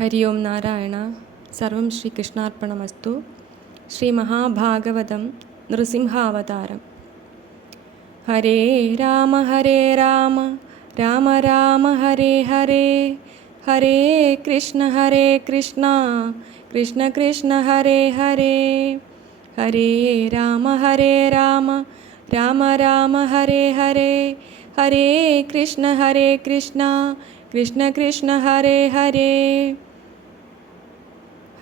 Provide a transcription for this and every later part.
ഹരി ഓം നാരായണ. സർവം ശ്രീകൃഷ്ണാർപ്പണമസ്തു. ശ്രീ മഹാഭാഗവതം നൃസിംഹാവതാരം. ഹരേ രാമ രാമ രാമ ഹരേ ഹരേ, ഹരേ കൃഷ്ണ കൃഷ്ണ കൃഷ്ണ ഹരേ ഹരേ, ഹരേ രാമ രാമ രാമ ഹരേ ഹരേ, ഹരേ കൃഷ്ണ കൃഷ്ണ കൃഷ്ണ ഹരേ ഹരേ,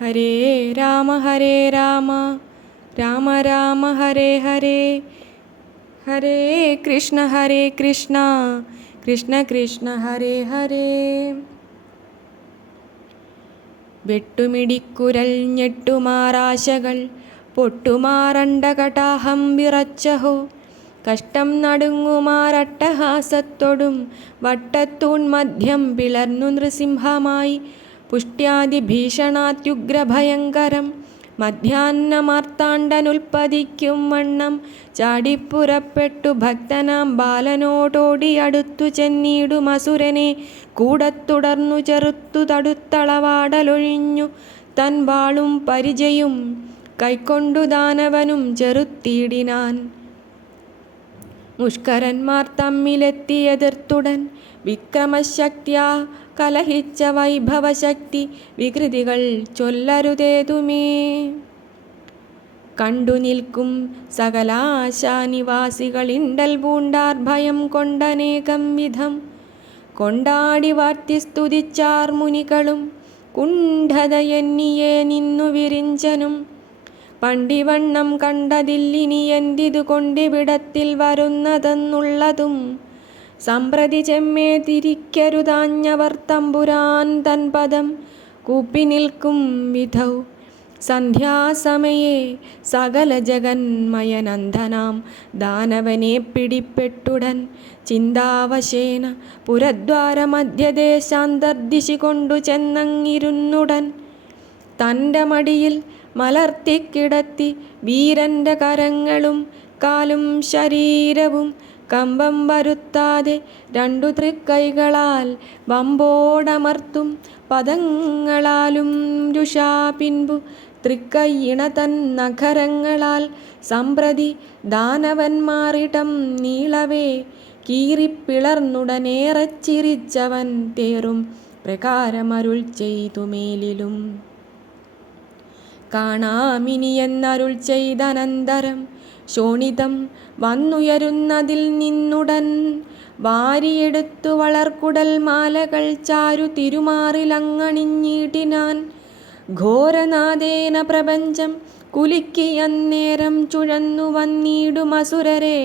ഹരേ രാമ രാമ രാമ ഹരേ ഹരേ, ഹരേ കൃഷ്ണ കൃഷ്ണ കൃഷ്ണ ഹരേ ഹരേ. വെട്ടുമിടിക്കുരൽ ഞെട്ടുമാറാശകൾ പൊട്ടുമാറണ്ടകടാഹം വിറച്ചഹോ, കഷ്ടം നടുങ്ങുമാരട്ടഹാസത്തോടും വട്ടത്തൂൺ മധ്യം പിളർന്നു നൃസിംഹമായി പുഷ്ട്യാതിഭീഷണാത്യുഗ്രഭയങ്കരം മധ്യാഹ്നമാർത്താണ്ഡനുൽപ്പതിക്കും വണ്ണം ചാടിപ്പുറപ്പെട്ടു ഭക്തനാം ബാലനോടോടിയടുത്തു ചെന്നിടുമസുരനെ കൂടത്തുടർന്നു ചെറുത്തു തടുത്തളവാടലൊഴിഞ്ഞു തൻ വാളും പരിചയും കൈക്കൊണ്ടു ദാനവനും ചെറുത്തിയിടിനാൻ. മുഷ്കരന്മാർ തമ്മിലെത്തിയെതിർത്തുടൻ വിക്രമശക്തിയാ കലഹിച്ച വൈഭവശക്തി വികൃതികൾ ചൊല്ലരുതേതുമേ. കണ്ടു നിൽക്കും സകലാശാനിവാസികളിണ്ടൽ പൂണ്ടാർ ഭയം കൊണ്ടനേകം വിധം കൊണ്ടാടി വാഴ്ത്തി സ്തുതിച്ചാർ മുനികളും കുണ്ഠതയെന്നിയെ നിന്നു വിരിഞ്ചനും. പണ്ടിവണ്ണം കണ്ടതില്ലിനി എന്തിതു കൊണ്ടിവിടത്തിൽ വരുന്നതെന്നുള്ളതും സമ്പ്രതി ചെമ്മേ തിരിക്കരുതാഞ്ഞവർ തമ്പുരാൻ തൻ പദം കൂപ്പി നിൽക്കും വിധൗ. സന്ധ്യാസമയേ സകല ജഗന്മയനന്ദനാം ദാനവനെ പിടിപ്പെട്ടുടൻ ചിന്താവശേന പുരദ്വാരമധ്യദേശാന്തർദിശി കൊണ്ടു ചെന്നങ്ങിരുന്നുടൻ തൻ്റെ മടിയിൽ മലർത്തിക്കിടത്തി വീരൻ്റെ കരങ്ങളും കാലും ശരീരവും കമ്പം വരുത്താതെ രണ്ടു തൃക്കൈകളാൽ വമ്പോടമർത്തും പദങ്ങളാലും രുഷാ പിൻപു തൃക്കൈയിണ തൻ നഖരങ്ങളാൽ സമ്പ്രതി ദാനവന്മാരിടം നീളവേ കീറിപ്പിളർന്നുടനേറെ ചിരിച്ചവൻ തേറും പ്രകാരമരുൾ ചെയ്തു മേലിലും. കാണാമിനിയെന്നരുൾ ചെയ്തനന്തരം ശോണിതം വന്നുയരുന്നതിൽ നിന്നുടൻ വാരിയെടുത്തു വളർക്കുടൽ മാലകൾ ചാരു തിരുമാറിലങ്ങണിഞ്ഞിടിനാൻ. ഘോരനാദേന പ്രപഞ്ചം കുലുക്കിയന്നേരം ചുഴന്നു വന്നിടുമസുരരെ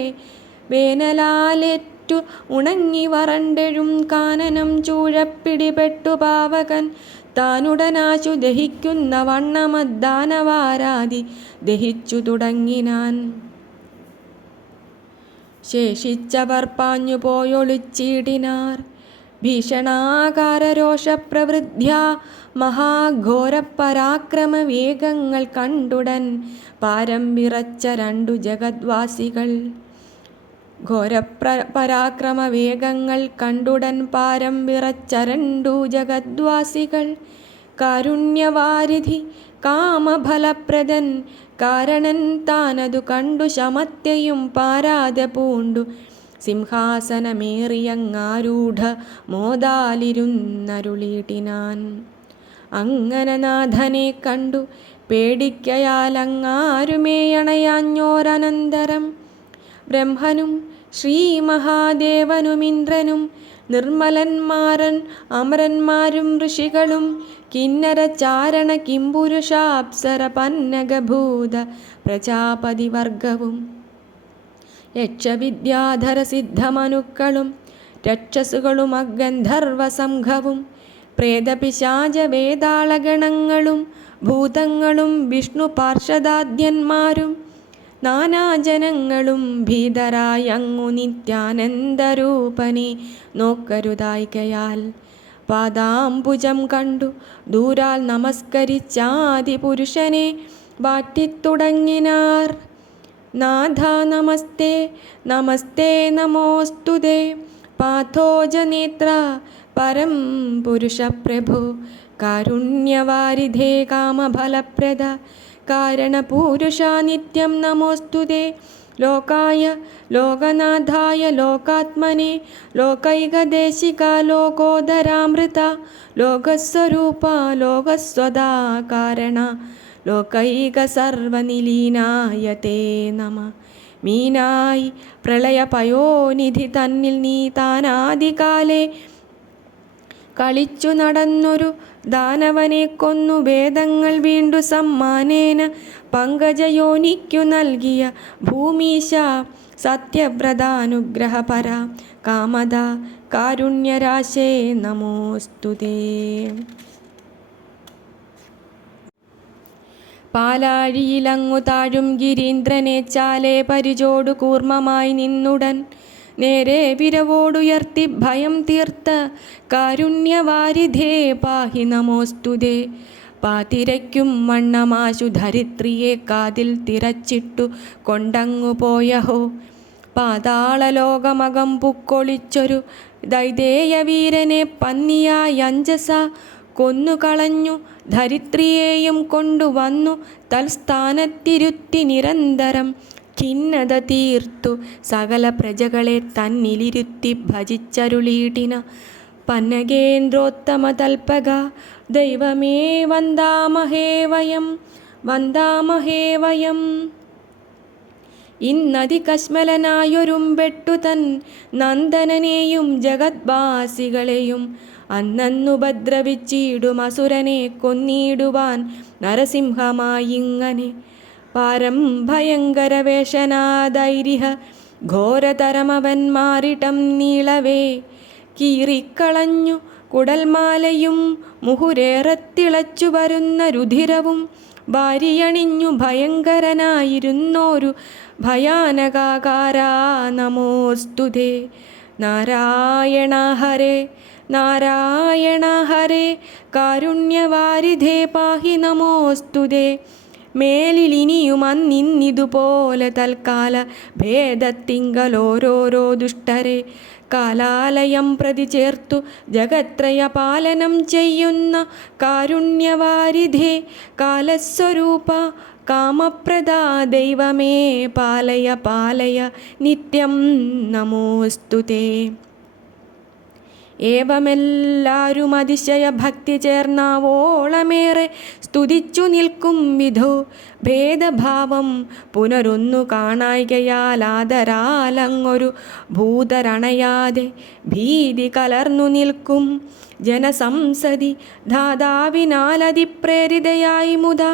വേനലാലേറ്റു ഉണങ്ങി വരണ്ടെഴും കാനനം ചൂഴപ്പിടിപെട്ടു പാവകൻ താനുടനാശു ദഹിക്കുന്ന വണ്ണമദ്ദാനവാരാതി ദഹിച്ചു തുടങ്ങിനാൻ. ശേഷിച്ചവർ പാഞ്ഞു പോയൊളിച്ചിടിനാർ ഭീഷണാകാരരോഷപ്രവൃദ്ധ്യാ മഹാഘോരപരാക്രമ വേഗങ്ങൾ കണ്ടുടൻ പാരം വിറച്ച രണ്ടു ജഗദ്വാസികൾ. ഘോരപരാക്രമ വേഗങ്ങൾ കണ്ടുടൻ പാരം വിറച്ച രണ്ടു ജഗദ്വാസികൾ. കാരുണ്യവാരിധി കാമഫലപ്രദൻ കാരണൻ താനതു കണ്ടു ശമത്തെയും പാരാതെ പൂണ്ടു സിംഹാസനമേറിയങ്ങാരൂഢ മോദാലിരുന്നരുളിയിട്ടിനാൻ. അങ്ങനെ നാഥനെ കണ്ടു പേടിക്കയാലങ്ങാരുമേ അണയാഞ്ഞോരനന്തരം ബ്രഹ്മനും ശ്രീമഹാദേവനുമിന്ദ്രനും നിർമ്മലന്മാരൻ അമരന്മാരും ഋഷികളും കിന്നര ചാരണ കിംപുരുഷാപ്സര പന്നഗഭൂത പ്രജാപതിവർഗവും യക്ഷവിദ്യാധര സിദ്ധമനുക്കളും രക്ഷസുകളും അഗന്ധർവസംഘവും പ്രേതപിശാച വേതാളഗണങ്ങളും ഭൂതങ്ങളും വിഷ്ണു പാർഷദാദ്യന്മാരും നാനാജനങ്ങളും ഭീതരായങ്ങു നിത്യാനന്ദരൂപനെ നോക്കരുതായികയാൽ പാദാംബുജം കണ്ടു ദൂരാൽ നമസ്കരിച്ചാദിപുരുഷനെ വാറ്റിത്തുടങ്ങിനാർ. നാഥ നമസ്തേ നമസ്തേ നമോസ്തുതേ പാഥോജനേത്ര പരം പുരുഷപ്രഭോ കാരുണ്യവാരിധേ കാമഫലപ്രദ കാരണപൂരുഷ നിത്യം നമോസ്തുതേ ലോകായ ലോകനാഥായ ലോകാത്മനെ ലോകൈകദേശിക ലോകോദരാമൃത ലോകസ്വരൂപ ലോകസ്വദാ കാരണ ലോകൈക സർവനിലീനായ തേ നമഃ. മീനായി പ്രളയപയോനിധി തന്നിൽ നീ താനാദികാലേ കളിച്ചു നടന്നൊരു ദാനവനെ കൊന്നു വേദങ്ങൾ വീണ്ടു സമ്മാനേന പങ്കജയോനിക്കു നൽകിയ ഭൂമീശ സത്യവ്രതാനുഗ്രഹപര കാമദ കാരുണ്യരാശേ നമോസ്തുതേ. പാലാഴിയിലങ്ങു താഴും ഗിരീന്ദ്രനെ ചാലേ പരിചോടു കൂർമ്മമായി നിന്നുടൻ നേരെ വിരവോടുയർത്തി ഭയം തീർത്ത കാരുണ്യവാരിധേ പാഹി നമോസ്തുതേ. പാതിരയ്ക്കും വണ്ണമാശു ധരിത്രിയെ കാതിൽ തിരച്ചിട്ടു കൊണ്ടങ്ങു പോയഹോ പാതാളലോകമകം പുക്കൊളിച്ചൊരു ദൈതേയവീരനെ പന്നിയായി അഞ്ജസ കൊന്നുകളഞ്ഞു ധരിത്രിയെയും കൊണ്ടുവന്നു തൽസ്ഥാനത്തിരുത്തി നിരന്തരം ഖിന്നത തീർത്തു സകല പ്രജകളെ തന്നിലിരുത്തി ഭജിച്ചരുളീടിന പന്നഗേന്ദ്രോത്തമ തൽപക ദൈവമേ വന്ദാമഹേ വയം വന്ദാമഹേ വയം. ഇന്നതികശ്മലനായൊരുമ്പെട്ടു തൻ നന്ദനനെയും ജഗദ്വാസികളെയും അന്നന്നുപദ്രവിച്ചിടും അസുരനെ കൊന്നിടുവാൻ നരസിംഹമായിങ്ങനെ പാരം ഭയങ്കര വേഷനാദൈരിഹ ഘോരതരമവൻ മാറിടം നീളവേ കീറിക്കളഞ്ഞു കുടൽമാലയും മുഹുരേറത്തിളച്ചു വരുന്ന രുധിരവും വാരിയണിഞ്ഞു ഭയങ്കരനായിരുന്നോരു ഭയാനകാകാരാ നമോസ്തുതേ. നാരായണ ഹരേ നാരായണ ഹരേ കാരുണ്യവാരിധേ പാഹി നമോസ്തുതേ. മേലിലിനിയും അന്നിന്നിതുപോലെ തൽക്കാല ഭേദത്തിങ്കലോരോരോ ദുഷ്ടരെ കാലാലയം പ്രതി ചേർത്തു ജഗത്രയ പാലനം ചെയ്യുന്ന കാരുണ്യവാരിധേ കാലസ്വരൂപ കാമപ്രദാ ദൈവമേ പാലയ പാലയ നിത്യം നമോസ്തുതേ. ഏവമെല്ലാരും അതിശയ ഭക്തി ചേർന്നാവോളമേറെ സ്തുതിച്ചു നിൽക്കും വിധോ ഭേദഭാവം പുനരൊന്നു കാണായികയാൽ ആദരാലങ്ങൊരു ഭൂതരണയാതെ ഭീതി കലർന്നു നിൽക്കും ജനസംസതി ധാതാവിനാലതിപ്രേരിതയായി മുതാ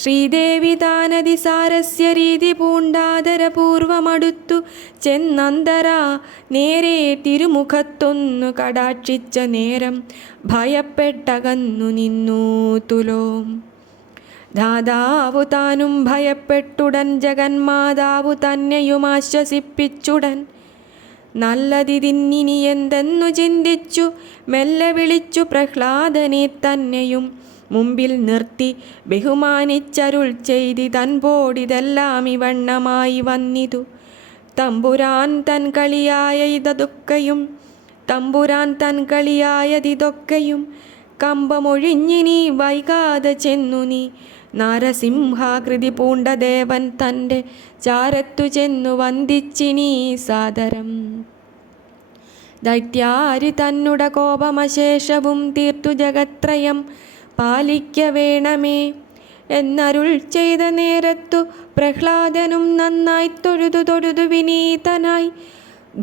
ശ്രീദേവി താനതി സാരസ്യ രീതി പൂണ്ടാദരപൂർവമടുത്തു ചെന്നന്തരാ നേരെ തിരുമുഖത്തൊന്നു കടാക്ഷിച്ച നേരം ഭയപ്പെട്ടകന്നു നിന്നു തുലോം. ധാതാവു താനും ഭയപ്പെട്ടുടൻ ജഗന്മാതാവു തന്നെയും ആശ്വസിപ്പിച്ചുടൻ നല്ലതിതിന്നിനി എന്തെന്നു ചിന്തിച്ചു മെല്ലെ വിളിച്ചു പ്രഹ്ലാദനെ തന്നെയും മുമ്പിൽ നിർത്തി ബഹുമാനിച്ചരുൾ ചെയ്തി തൻപോടിതെല്ലാം ഇവണ്ണമായി വന്നിതു. തമ്പുരാൻ തൻ കളിയായതിതൊക്കെയും കമ്പമൊഴിഞ്ഞിനി വൈകാതെ ചെന്നു നീ നാരസിംഹാകൃതി പൂണ്ട ദേവൻ തൻ്റെ ചാരത്തു ചെന്നു വന്ദിച്ചിനീ സാദരം. ദൈത്യാരി തന്നുട കോപമശേഷവും തീർത്തു ജഗത്രയം പാലിക്ക വേണമേ എന്നരുൾ ചെയ്ത നേരത്തു പ്രഹ്ലാദനും നന്നായി തൊഴുതു വിനീതനായി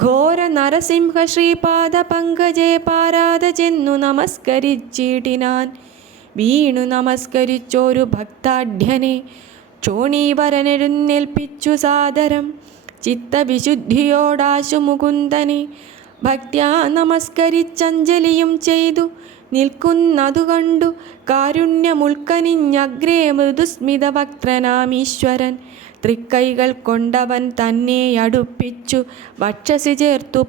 ഘോര നരസിംഹ ശ്രീപാദ പങ്കജേ പാരാത ചെന്നു നമസ്കരിച്ചിടിനാൻ. വീണു നമസ്കരിച്ചോരു ഭക്താഢ്യനെ ക്ഷോണീവരനെഴുന്നേൽപ്പിച്ചു സാദരം ചിത്തവിശുദ്ധിയോടാശു മുകുന്ദനെ ഭക്ത്യാ നമസ്കരിച്ചഞ്ജലിയും ചെയ്തു നിൽക്കുന്നതു കണ്ടു കാരുണ്യമുൾക്കനിഞ്ഞഗ്രേ മൃദുസ്മിത വക്ത്രനാമീശ്വരൻ തൃക്കൈകൾ കൊണ്ടവൻ തന്നെ അടുപ്പിച്ചു വക്ഷസി ചേർത്തു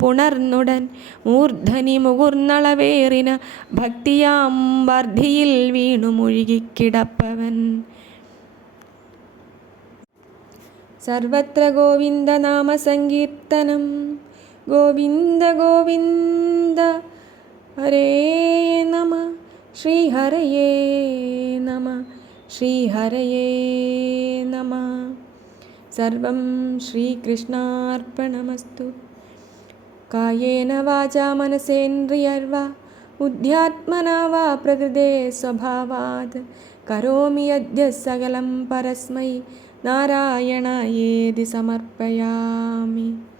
പുണർന്നുടൻ മൂർധനി മുകുർന്നളവേറിന ഭക്തിയാം വർദ്ധിയിൽ വീണു മുഴുകിക്കിടപ്പവൻ. സർവത്ര ഗോവിന്ദ നാമ സങ്കീർത്തനം ഗോവിന്ദ ഗോവിന്ദ ഹരേ നമ ശ്രീഹരയേ നമ ശ്രീഹരയേ നമ. സർവം ശ്രീകൃഷ്ണാർപ്പണമസ്തു. കായേന വാചാ മനസേന്ദ്രിയർവാ ബുദ്ധ്യാത്മനാ വാ പ്രകൃതേ സ്വഭാവാത് കരോമി യദ്യ സകലം പരസ്മൈ നാരായണായേതി സമർപ്പയാമി.